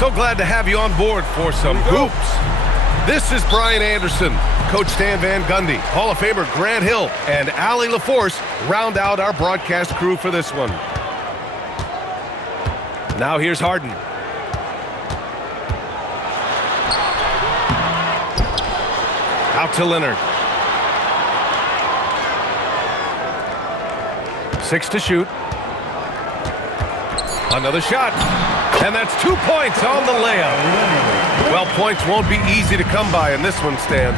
So glad to have you on board for some hoops. This is Brian Anderson. Coach Stan Van Gundy, Hall of Famer Grant Hill, and Allie LaForce round out our broadcast crew for this one. Now here's Harden. Out to Leonard. 6 to shoot. Another shot. And that's 2 points on the layup. Well, points won't be easy to come by in this one, Stan.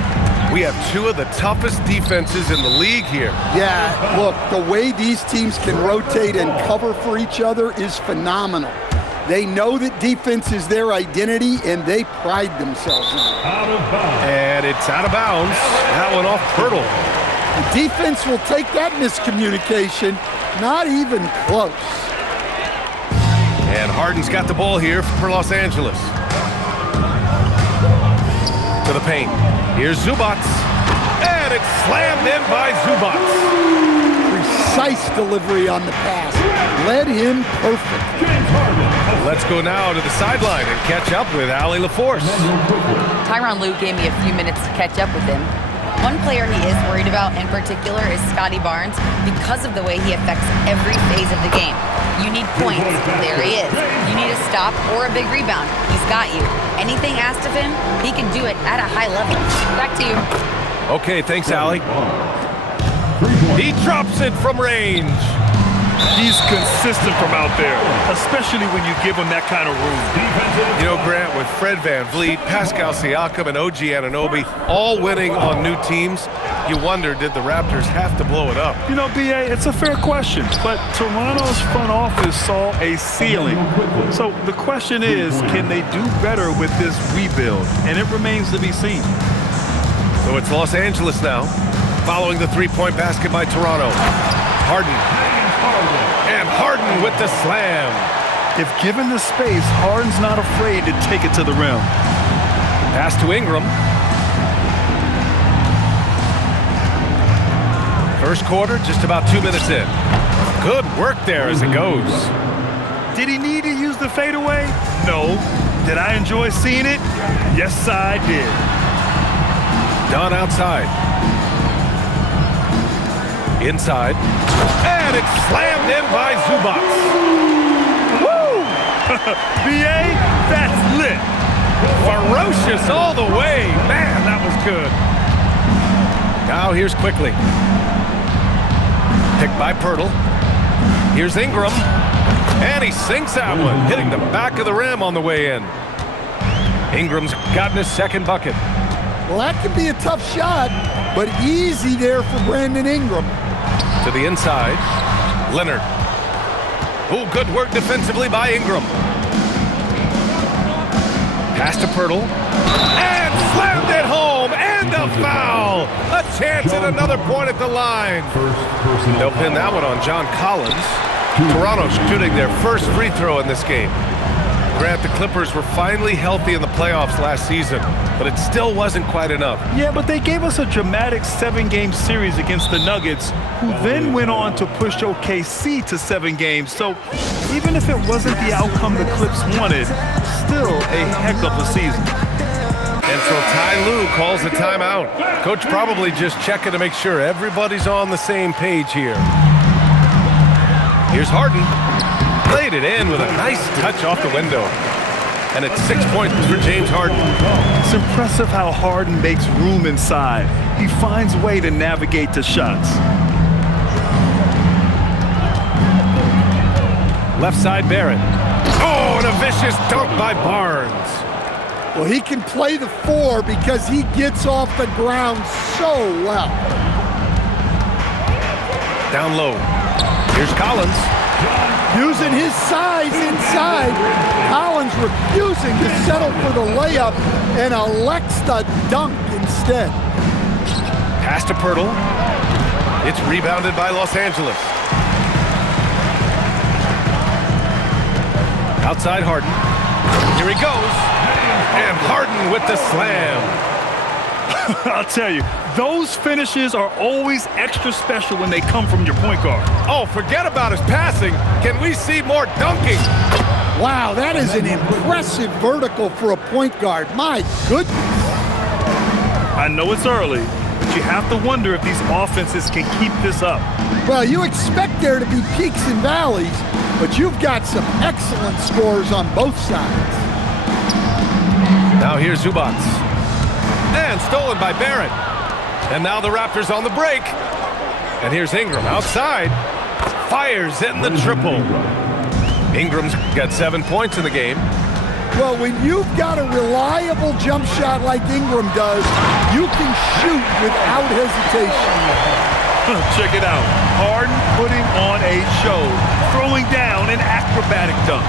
We have two of the toughest defenses in the league here. Yeah, look, the way these teams can rotate and cover for each other is phenomenal. They know that defense is their identity, and they pride themselves on it. And it's out of bounds. That one off Pirtle. The defense will take that miscommunication. Not even close. And Harden's got the ball here for Los Angeles. To the paint. Here's Zubac. And it's slammed in by Zubac. Precise delivery on the pass. Led him perfect. Let's go now to the sideline and catch up with Allie LaForce. Tyronn Lue gave me a few minutes to catch up with him. One player he is worried about in particular is Scotty Barnes because of the way he affects every phase of the game. You need points, there he is. You need a stop or a big rebound, he's got you. Anything asked of him, he can do it at a high level. Back to you. Okay, thanks, Allie. He drops it from range. He's consistent from out there, especially when you give him that kind of room. You know, Grant, with Fred VanVleet, Pascal Siakam, and OG Anunoby all winning on new teams, you wonder, did the Raptors have to blow it up? You know, B.A., it's a fair question, but Toronto's front office saw a ceiling. So the question is, can they do better with this rebuild? And it remains to be seen. So it's Los Angeles now, following the three-point basket by Toronto. Harden. And Harden with the slam. If given the space, Harden's not afraid to take it to the rim. Pass to Ingram. First quarter, just about 2 minutes in. Good work there as it goes. Did he need to use the fadeaway? No. Did I enjoy seeing it? Yes, I did. Done outside. Inside. And it's slammed in by Zubac. Woo! B.A., that's lit. Ferocious all the way. Man, that was good. Now here's Quickly. Picked by Pirtle. Here's Ingram. And he sinks that one, hitting the back of the rim on the way in. Ingram's gotten his second bucket. Well, that could be a tough shot, but easy there for Brandon Ingram. To the inside, Leonard. Oh, good work defensively by Ingram. Pass to Pirtle. And slammed it home, and a foul. A chance at another point at the line. They'll pin that one on John Collins. Toronto shooting their first free throw in this game. Grant, the Clippers were finally healthy in the playoffs last season, but it still wasn't quite enough. Yeah, but they gave us a dramatic 7-game series against the Nuggets, who then went on to push OKC to 7 games. So even if it wasn't the outcome the Clips wanted, still a heck of a season. And so Ty Lue calls a timeout. Coach probably just checking to make sure everybody's on the same page here. Here's Harden. Played it in with a nice touch off the window. And it's 6 points for James Harden. It's impressive how Harden makes room inside. He finds a way to navigate the shots. Left side, Barrett. Oh, and a vicious dunk by Barnes. Well, he can play the 4 because he gets off the ground so well. Down low. Here's Collins. Using his size inside. Collins refusing to settle for the layup and elects the dunk instead. Pass to Pirtle. It's rebounded by Los Angeles. Outside Harden. Here he goes. And Harden with the slam. I'll tell you, those finishes are always extra special when they come from your point guard. Oh, forget about his passing. Can we see more dunking? Wow, that is an impressive vertical for a point guard. My goodness. I know it's early, but you have to wonder if these offenses can keep this up. Well, you expect there to be peaks and valleys, but you've got some excellent scores on both sides. Now here's Zubac. And stolen by Barrett. And now the Raptors on the break. And here's Ingram outside. Fires in the triple. Ingram's got 7 points in the game. Well, when you've got a reliable jump shot like Ingram does, you can shoot without hesitation. Check it out. Harden putting on a show, throwing down an acrobatic dunk.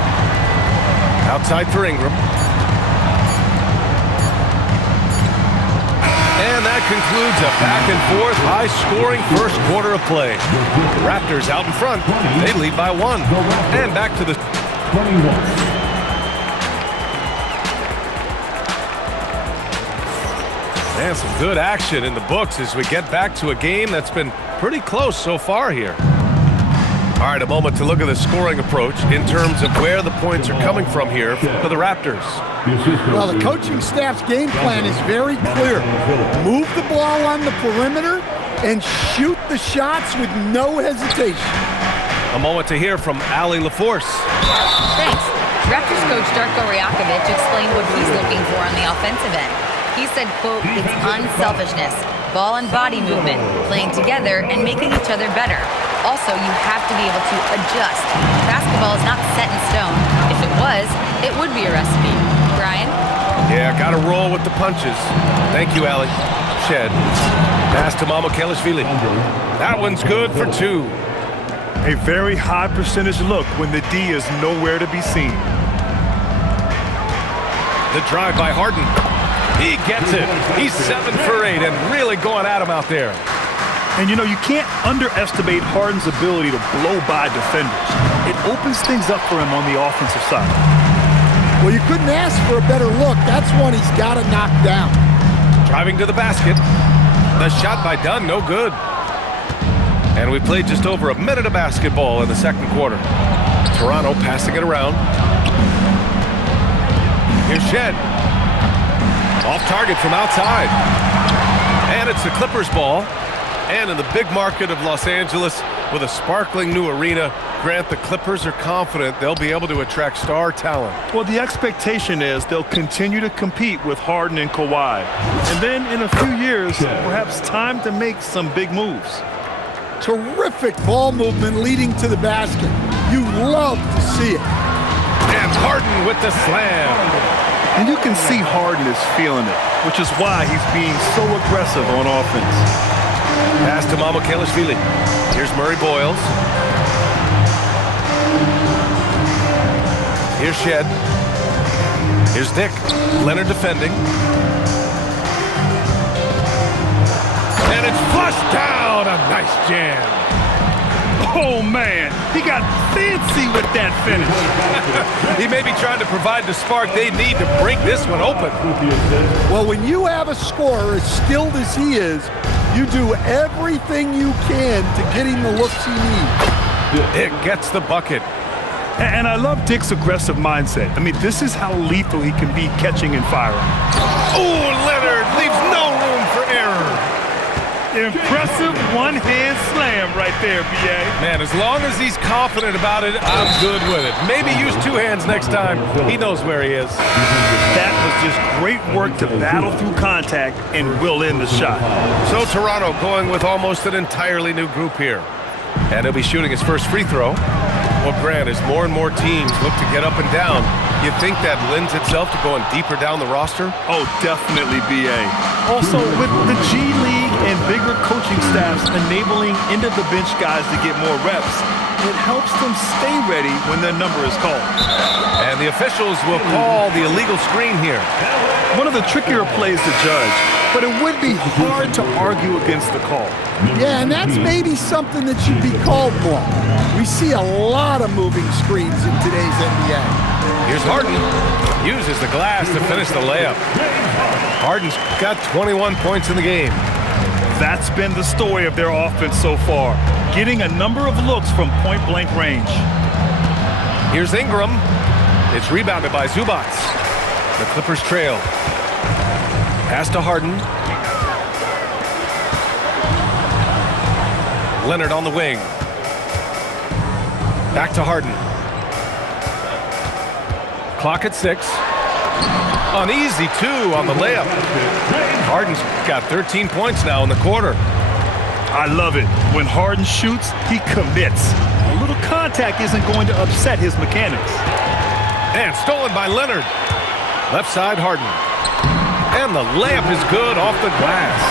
Outside for Ingram. And that concludes a back-and-forth, high-scoring first quarter of play. The Raptors out in front. They lead by 1. And back to the... And some good action in the books as we get back to a game that's been pretty close so far here. All right, a moment to look at the scoring approach in terms of where the points are coming from here for the Raptors. Well, the coaching staff's game plan is very clear. Move the ball on the perimeter and shoot the shots with no hesitation. A moment to hear from Allie LaForce. Thanks. Raptors coach Darko Rajakovic explained what he's looking for on the offensive end. He said, quote, it's unselfishness, ball and body movement, playing together and making each other better. Also, you have to be able to adjust. Basketball is not set in stone. If it was, it would be a recipe. Brian? Yeah, got to roll with the punches. Thank you, Allie. Shed. Pass to Mamukelashvili. That one's good for 2. A very high percentage look when the D is nowhere to be seen. The drive by Harden. He gets it. He's 7 for 8 and really going at him out there. And you know, you can't underestimate Harden's ability to blow by defenders. It opens things up for him on the offensive side. Well, you couldn't ask for a better look. That's one he's got to knock down. Driving to the basket. The shot by Dunn, no good. And we played just over a minute of basketball in the second quarter. Toronto passing it around. Here's Shed. Off target from outside. And it's the Clippers' ball. And in the big market of Los Angeles, with a sparkling new arena, Grant, the Clippers are confident they'll be able to attract star talent. Well, the expectation is they'll continue to compete with Harden and Kawhi. And then in a few years, perhaps time to make some big moves. Terrific ball movement leading to the basket. You love to see it. And Harden with the slam. And you can see Harden is feeling it, which is why he's being so aggressive on offense. Pass to Mamukelashvili. Here's Murray Boyles. Here's Shed. Here's Nick. Leonard defending. And it's flushed down. A nice jam. Oh, man. He got fancy with that finish. He may be trying to provide the spark they need to break this one open. Well, when you have a scorer as skilled as he is, you do everything you can to get him the looks he needs. Dick gets the bucket. And I love Dick's aggressive mindset. I mean, this is how lethal he can be catching and firing. Oh, Leonard leaves no room for error. Impressive one-hand slam right there, B.A. Man, as long as he's confident about it, I'm good with it. Maybe use 2 hands next time. He knows where he is. That was just great work to battle through contact and will in the shot. So Toronto going with almost an entirely new group here. And he'll be shooting his first free throw. Well, Grant, as more and more teams look to get up and down, you think that lends itself to going deeper down the roster? Oh, definitely, B.A. Also, with the G League and bigger coaching staffs enabling end-of-the-bench guys to get more reps, it helps them stay ready when their number is called. And the officials will call the illegal screen here. One of the trickier plays to judge, but it would be hard to argue against the call. Yeah, and that's maybe something that should be called more. We see a lot of moving screens in today's NBA. Here's Harden. Uses the glass to finish the layup. Harden's got 21 points in the game. That's been the story of their offense so far, getting a number of looks from point-blank range. Here's Ingram. It's rebounded by Zubac. The Clippers trail. Pass to Harden. Leonard on the wing. Back to Harden. Clock at 6. An easy 2 on the layup. Harden's got 13 points now in the quarter. I love it. When Harden shoots, he commits. A little contact isn't going to upset his mechanics. And stolen by Leonard. Left side, Harden. And the layup is good off the glass.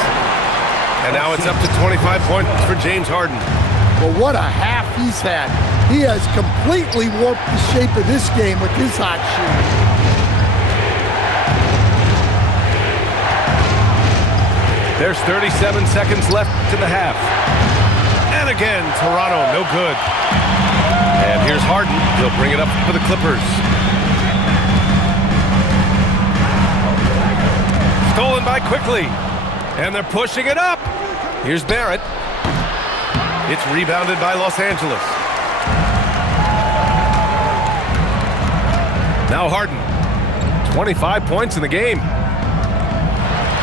And now it's up to 25 points for James Harden. Well, what a half he's had. He has completely warped the shape of this game with his hot shooting. There's 37 seconds left in the half. And again, Toronto, no good. And here's Harden. He'll bring it up for the Clippers. Stolen by Quickly. And they're pushing it up. Here's Barrett. It's rebounded by Los Angeles. Now Harden. 25 points in the game.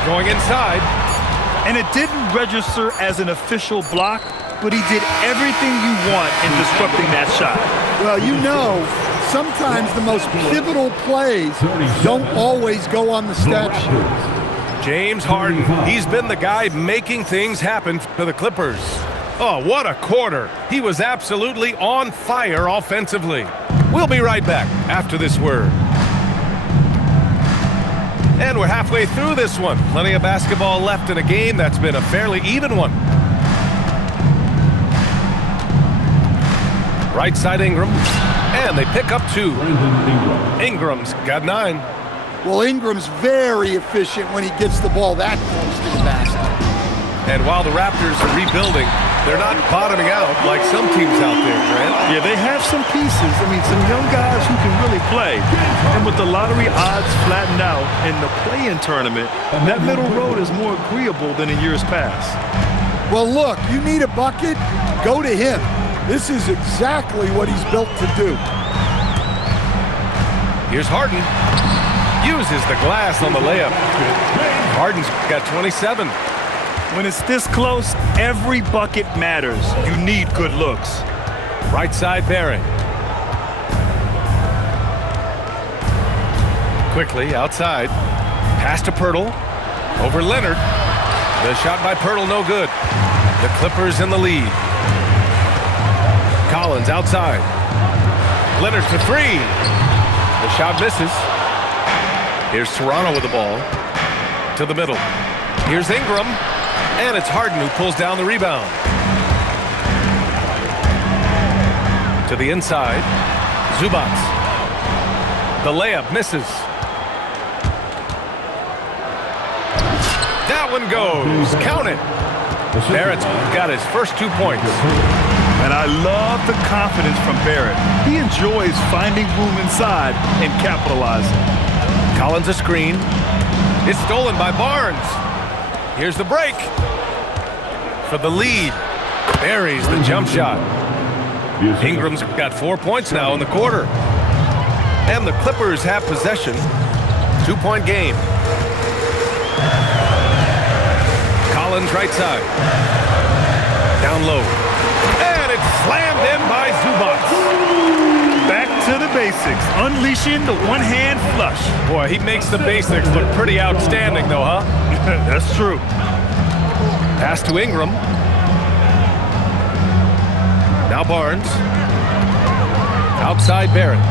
Going inside. And it didn't register as an official block, but he did everything you want in disrupting that shot. Well, you know, sometimes the most pivotal plays don't always go on the stat sheet. James Harden, he's been the guy making things happen for the Clippers. Oh, what a quarter. He was absolutely on fire offensively. We'll be right back after this word. And we're halfway through this one. Plenty of basketball left in a game that's been a fairly even one. Right side Ingram. And they pick up 2. Ingram's got 9. Well, Ingram's very efficient when he gets the ball that close to the basket. And while the Raptors are rebuilding, they're not bottoming out like some teams out there, Grant. Yeah, they have some pieces. I mean, some young guys who can really play. And with the lottery odds flattened out in the play-in tournament, that middle road is more agreeable than in years past. Well, look, you need a bucket, go to him. This is exactly what he's built to do. Here's Harden. Uses the glass on the layup. Harden's got 27. When it's this close, every bucket matters. You need good looks. Right side Barrett. Quickly outside. Pass to Pirtle. Over Leonard. The shot by Pirtle, no good. The Clippers in the lead. Collins outside. Leonard for 3. The shot misses. Here's Toronto with the ball. To the middle. Here's Ingram. And it's Harden who pulls down the rebound. To the inside. Zubac. The layup misses. That one goes. Count it. Barrett's got his first 2 points. And I love the confidence from Barrett. He enjoys finding room inside and capitalizing. Collins a screen. It's stolen by Barnes. Here's the break. For the lead. Buries the jump shot. Ingram's got 4 points now in the quarter. And the Clippers have possession. 2-point game. Collins right side. Down low. And it's slammed in by Zubac. Back to the basics. Unleashing the one-hand flush. Boy, he makes the basics look pretty outstanding though, huh? That's true. Pass to Ingram. Now Barnes. Outside Barrett.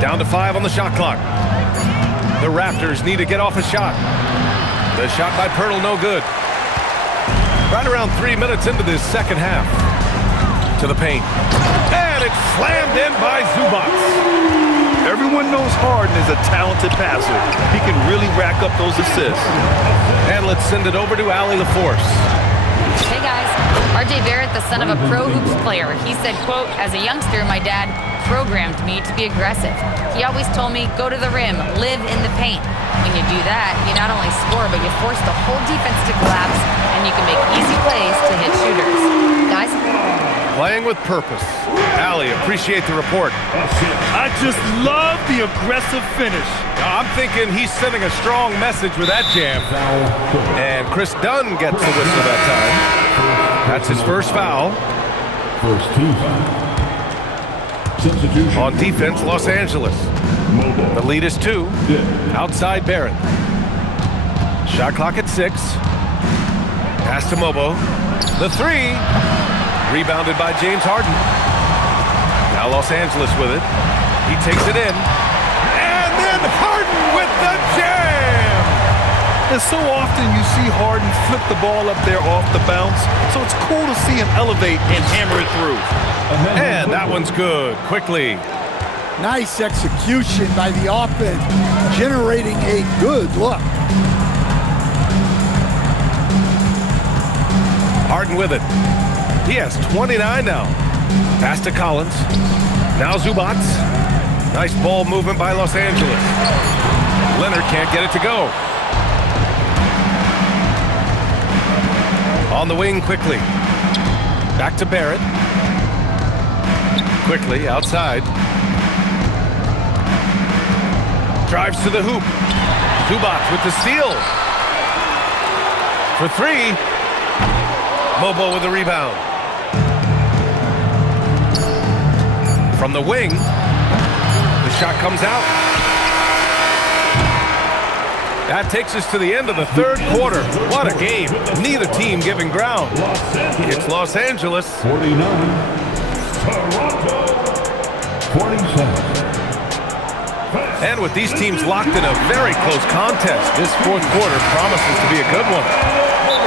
Down to 5 on the shot clock. The Raptors need to get off a shot. The shot by Pirtle, no good. Right around 3 minutes into this second half. To the paint. And it's slammed in by Zubac. Everyone knows Harden is a talented passer. He can really rack up those assists. And let's send it over to Allie LaForce. Hey guys, RJ Barrett Barrett, the son of a pro hoops player. He said, quote, "As a youngster, my dad programmed me to be aggressive. He always told me, go to the rim, live in the paint. When you do that, you not only score, but you force the whole defense to collapse, and you can make easy plays to hit shooters." Guys? Playing with purpose. Allie, appreciate the report. I just love the aggressive finish. I'm thinking he's sending a strong message with that jam. And Chris Dunn gets the whistle that time. That's his first foul. First team foul. Substitution. On defense, Los Angeles. The lead is 2. Outside Barrett. Shot clock at 6. Pass to Mobo. The 3. Rebounded by James Harden. Now Los Angeles with it. He takes it in. And then Harden with the jam! And so often you see Harden flip the ball up there off the bounce, so it's cool to see him elevate and hammer it through. And that one's good. Quickly. Nice execution by the offense, generating a good look. Harden with it. He has 29 now. Pass to Collins. Now Zubac. Nice ball movement by Los Angeles. Leonard can't get it to go. On the wing quickly. Back to Barrett. Quickly outside. Drives to the hoop. Zubac with the steal. For 3. Mobo with the rebound. From the wing. The shot comes out. That takes us to the end of the third quarter. What a game. Neither team giving ground. It's Los Angeles. 49. Toronto. 47. And with these teams locked in a very close contest, this fourth quarter promises to be a good one.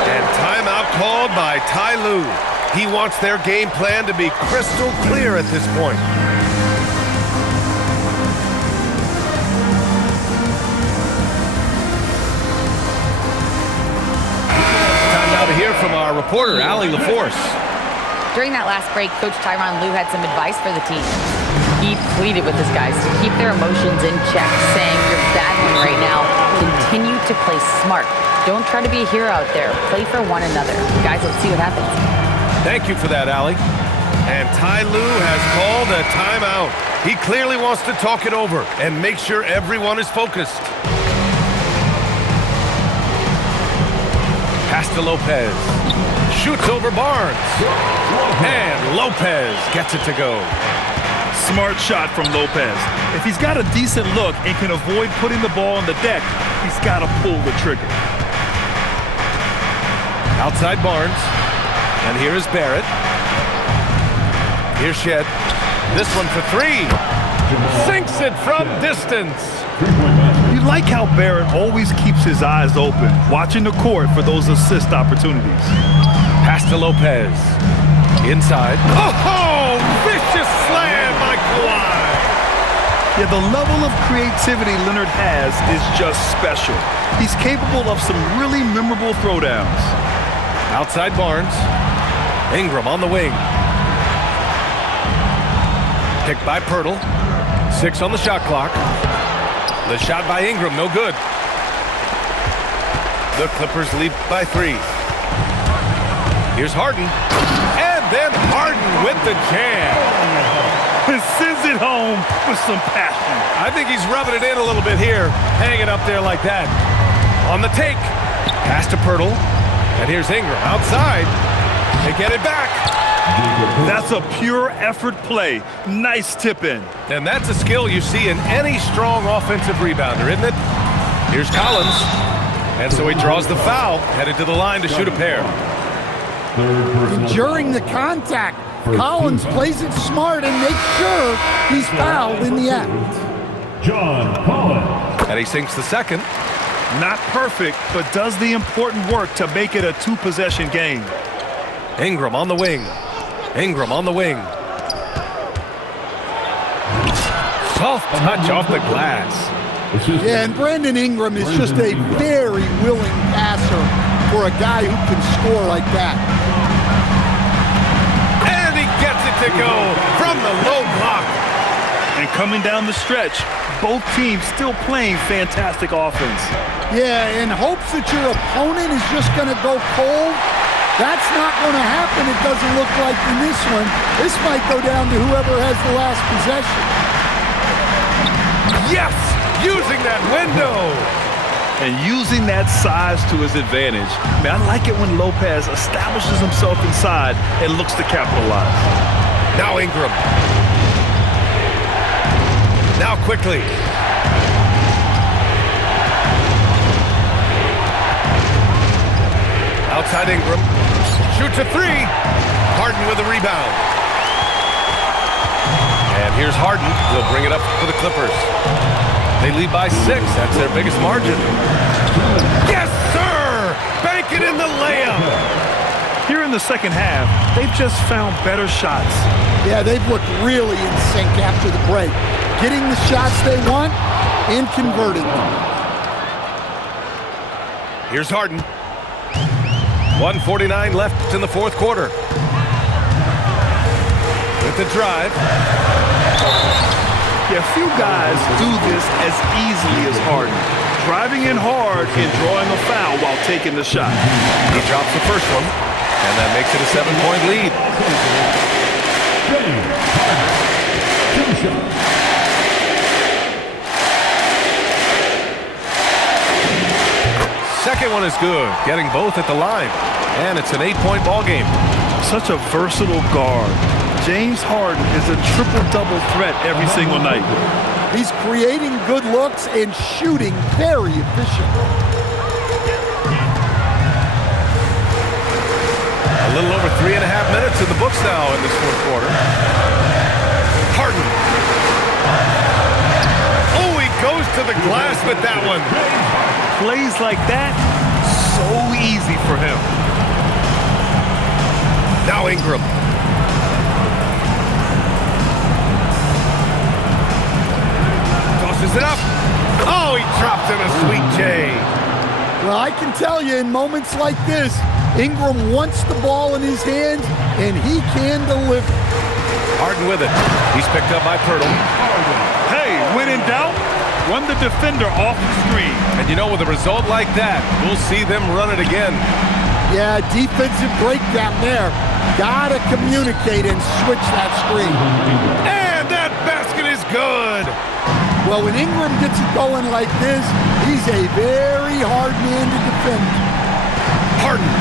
And timeout called by Ty Lue. He wants their game plan to be crystal clear at this point. Time now to hear from our reporter, Allie LaForce. During that last break, Coach Tyronn Lue had some advice for the team. He pleaded with his guys to keep their emotions in check, saying, "You're battling right now. Continue to play smart. Don't try to be a hero out there. Play for one another." Guys, let's see what happens. Thank you for that, Allie. And Ty Lue has called a timeout. He clearly wants to talk it over and make sure everyone is focused. Pass to Lopez. Shoots over Barnes. And Lopez gets it to go. Smart shot from Lopez. If he's got a decent look and can avoid putting the ball on the deck, he's got to pull the trigger. Outside Barnes. And here is Barrett. Here's Shed. This one for 3. Sinks it from distance. You like how Barrett always keeps his eyes open, watching the court for those assist opportunities. Pass to Lopez. Inside. Oh, vicious slam by Kawhi. Yeah, the level of creativity Leonard has is just special. He's capable of some really memorable throwdowns. Outside Barnes. Ingram on the wing. Picked by Pirtle. 6 on the shot clock. The shot by Ingram, no good. The Clippers lead by 3. Here's Harden. And then Harden with the jam. And sends it home with some passion. I think he's rubbing it in a little bit here. Hanging up there like that. On the take. Pass to Pirtle. And here's Ingram outside. They get it back. That's a pure effort play. Nice tip in. And that's a skill you see in any strong offensive rebounder, isn't it? Here's Collins. And so he draws the foul, headed to the line to shoot a pair. During the contact, Collins plays it smart and makes sure he's fouled in the act. John Collins. And he sinks the second. Not perfect, but does the important work to make it a 2-possession game. Ingram on the wing. Ingram on the wing. Soft touch off the glass. Yeah, and Brandon Ingram is just a very willing passer for a guy who can score like that. on the low block. And coming down the stretch, both teams still playing fantastic offense. Yeah, in hopes that your opponent is just going to go cold, that's not going to happen, it doesn't look like in this one. This might go down to whoever has the last possession. Yes, using that window. And using that size to his advantage. Man, I like it when Lopez establishes himself inside and looks to capitalize. Now Ingram. Now quickly. Outside Ingram. Shoots a three. Harden with a rebound. And here's Harden. He'll bring it up for the Clippers. They lead by 6. That's their biggest margin. Yes, sir! Bank it in the layup. Here in the second half, they've just found better shots. Yeah, they've looked really in sync after the break. Getting the shots they want and converting them. Here's Harden. 1:49 left in the fourth quarter. With the drive. Yeah, few guys do this as easily as Harden. Driving in hard and drawing a foul while taking the shot. He drops the first one, and that makes it a 7-point lead. Second one is good, getting both at the line. And it's an 8-point ball game. Such a versatile guard. James Harden is a triple-double threat every single night. He's creating good looks and shooting very efficient. A little over 3.5 minutes in the books now in this fourth quarter. Harden. Oh, he goes to the glass with that one. Plays like that, so easy for him. Now Ingram. Tosses it up. Oh, he drops in a sweet J. Well, I can tell you, in moments like this, Ingram wants the ball in his hands, and he can deliver. Harden with it. He's picked up by Pirtle. Hey, when in doubt, run the defender off the screen. And you know, with a result like that, we'll see them run it again. Yeah, defensive breakdown there. Gotta communicate and switch that screen. And that basket is good. Well, when Ingram gets it going like this, he's a very hard man to defend. Harden.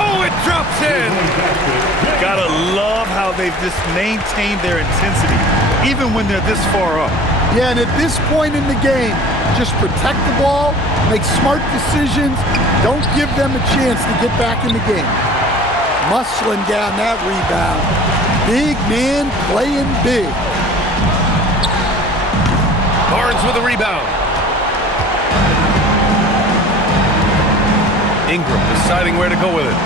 Oh, it drops in. Gotta love how they've just maintained their intensity, even when they're this far up. Yeah, and at this point in the game, just protect the ball, make smart decisions, don't give them a chance to get back in the game. Muscling down that rebound. Big man playing big. Barnes with a rebound. Ingram deciding where to go with it.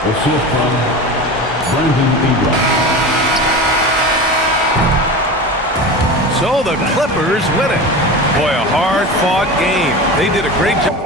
Assist from Brandon Ingram. So the Clippers win it. Boy, a hard-fought game. They did a great job.